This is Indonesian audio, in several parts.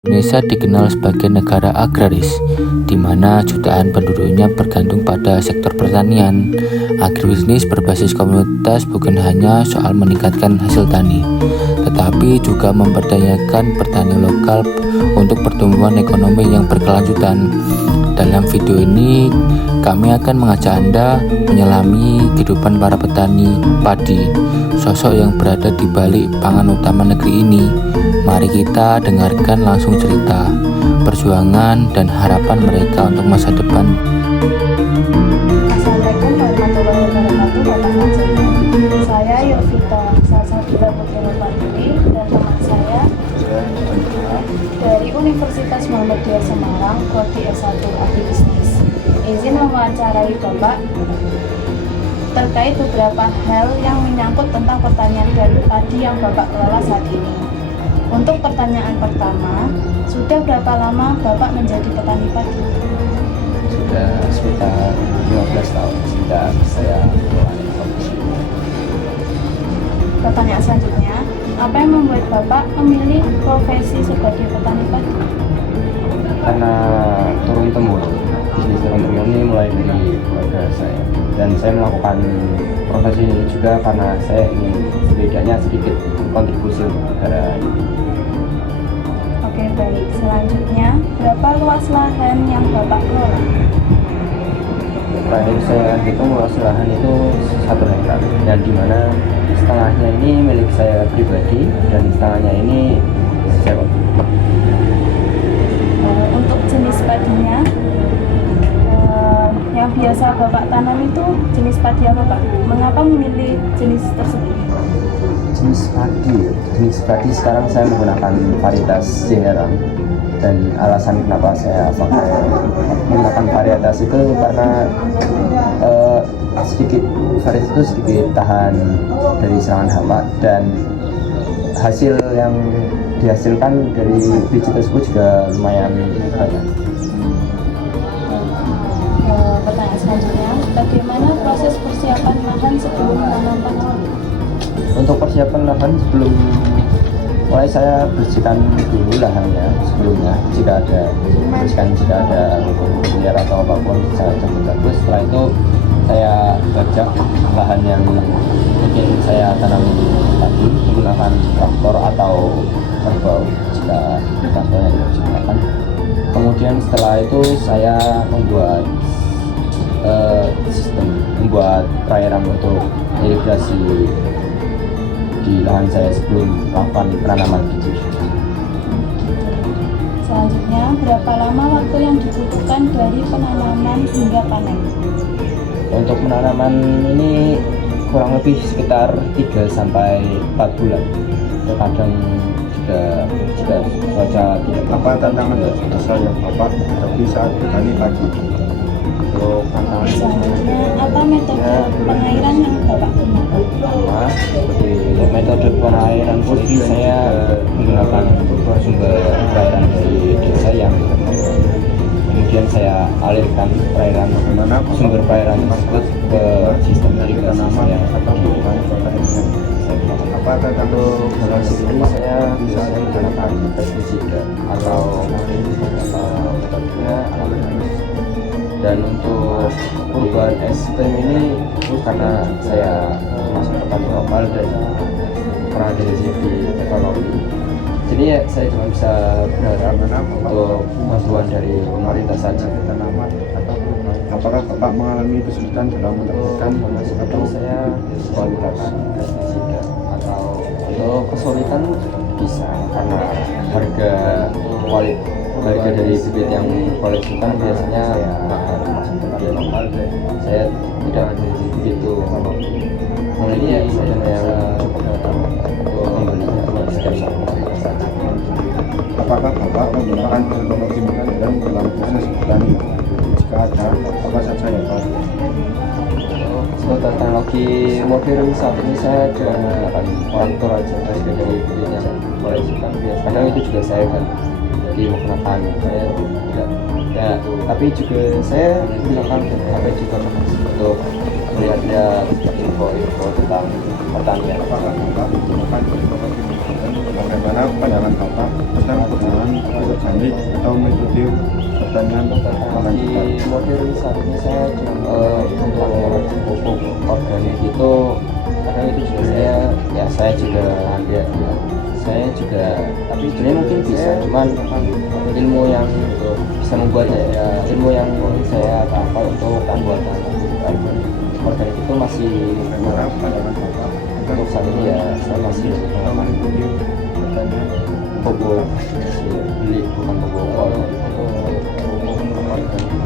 Indonesia dikenal sebagai negara agraris, di mana jutaan penduduknya bergantung pada sektor pertanian. Agribisnis berbasis komunitas bukan hanya soal meningkatkan hasil tani, tetapi juga memberdayakan petani lokal untuk pertumbuhan ekonomi yang berkelanjutan. Dalam video ini, kami akan mengajak Anda menyelami kehidupan para petani padi, sosok yang berada di balik pangan utama negeri ini. Mari kita dengarkan langsung cerita, perjuangan, dan harapan mereka untuk masa depan. Assalamualaikum warahmatullahi wabarakatuh, Bapak Majen. Saya Yovita, salah satu putri Bapak Dwi, dan teman saya dari Universitas Muhammadiyah Semarang, Prodi S1 Agribisnis. Izin mewawancarai Bapak terkait beberapa hal yang menyangkut tentang pertanian dan padi yang Bapak kelola saat ini. Untuk pertanyaan pertama, sudah berapa lama Bapak menjadi petani padi? Sudah sekitar 15 tahun sejak saya mulai profesi. Pertanyaan selanjutnya, apa yang membuat Bapak memilih profesi sebagai petani padi? Karena turun-temurun, bisnis turun-temurun ini mulai dari keluarga saya. Dan saya melakukan profesi ini juga karena saya ingin setidaknya sedikit kontribusi untuk negara ini. Oke, baik. Selanjutnya, berapa luas lahan yang Bapak kelola? Terakhir saya hitung luas lahan itu 1 hektar, dan dimana setengahnya ini milik saya pribadi dan setengahnya ini sewa. Untuk jenis padinya, yang biasa Bapak tanam itu jenis padi apa, Pak? Mengapa memilih jenis tersebut? Jenis padi sekarang saya menggunakan varietas Jeneram, dan alasan kenapa saya pakai menggunakan varietas itu karena varietas itu sedikit tahan dari serangan hama, dan hasil yang dihasilkan dari biji tersebut juga lumayan banyak. Pertanyaan selanjutnya, bagaimana proses persiapan lahan sebelum menanam padi? Untuk persiapan lahan sebelum mulai, saya bersihkan dulu lahannya sebelumnya. Jika ada liar atau apapun saya cabut. Setelah itu saya bajak lahan yang mungkin saya tanam tadi menggunakan traktor atau kerbau jika traktornya tidak digunakan. Kemudian setelah itu saya membuat membuat perairan untuk irigasi di lahan saya sebelum melakukan penanaman biji. Selanjutnya, berapa lama waktu yang dibutuhkan dari penanaman hingga panen? Untuk penanaman ini kurang lebih sekitar 3-4 bulan. Terkadang juga jika cuaca tidak. Apa tantangan terbesar yang Bapak hadapi saat petani padi? Untuk tantangan Selanjutnya, apa metode pengairan yang Bapak gunakan? untuk metode penairan padi, saya menggunakan sumber perairan dari desa yang kemudian saya alirkan sumber perairan tersebut ke sistem irigasi tanaman saya. atau apa tantangan Dalam ini saya bisa menggunakan pestisida atau metodenya alami. Dan untuk perubahan iklim ini karena saya masuk petani lokal dan pernah dari segi ekonomi, jadi ya saya cuma bisa berharap untuk bantuan dari pemerintah saja. tanaman atau apakah Bapak mengalami kesulitan dalam mendapatkan Atau saya kualitas pestisida atau untuk kesulitan bisa karena harga dari bibit yang kualitas kan biasanya mahal, masuk petani lokal, dan saya tidak begitu memiliki dana yang cukup untuk membelinya setiap saat. apakah Bapak menggunakan teknologi modern dalam proses petani? Jika ada, apa saja ya Pak? So, teknologi modern saat ini saya juga menggunakan traktor aja, harga dari bibitnya kualitas kan biasa. Kadang itu juga saya kan menggunakan saya tidak ya, tapi juga saya menggunakan HP juga untuk melihat info tentang pertanian. Apakah Bapak menggunakan teknologi Dan bagaimana pandangan Bapak tentang penggunaan organik atau metode pertanian pangan cepat? Di model saat ini saya tentang pupuk organik itu kadang itu juga saya juga tapi sebenarnya mungkin bisa, cuman ilmu yang bisa membuatnya ilmu yang saya dapat untuk pembuatan organik itu masih Bagaimana pandangan Bapak untuk saat ini saya masih atau metode pertanian pupuk masih beli bukan pupuk organik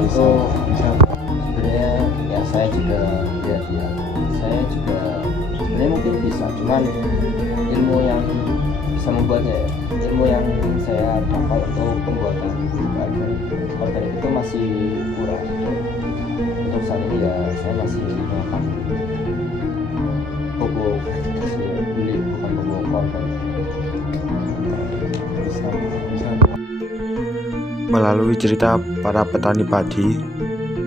itu sebenarnya saya juga sebenarnya mungkin bisa, cuman ilmu yang bisa membuatnya ilmu yang saya dapat untuk pembuatan organik itu masih kurang. Untuk saat ini saya masih menggunakan pupuk masih beli bukan pupuk organik. Melalui cerita para petani padi,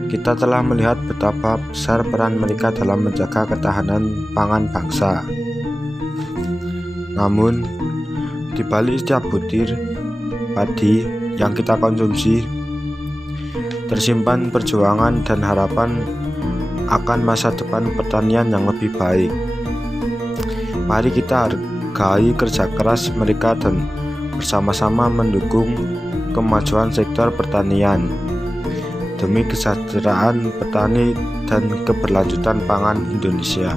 kita telah melihat betapa besar peran mereka dalam menjaga ketahanan pangan bangsa. Namun, di balik setiap butir padi yang kita konsumsi, tersimpan perjuangan dan harapan akan masa depan pertanian yang lebih baik. Mari kita hargai kerja keras mereka dan bersama-sama mendukung kemajuan sektor pertanian demi kesejahteraan petani dan keberlanjutan pangan Indonesia.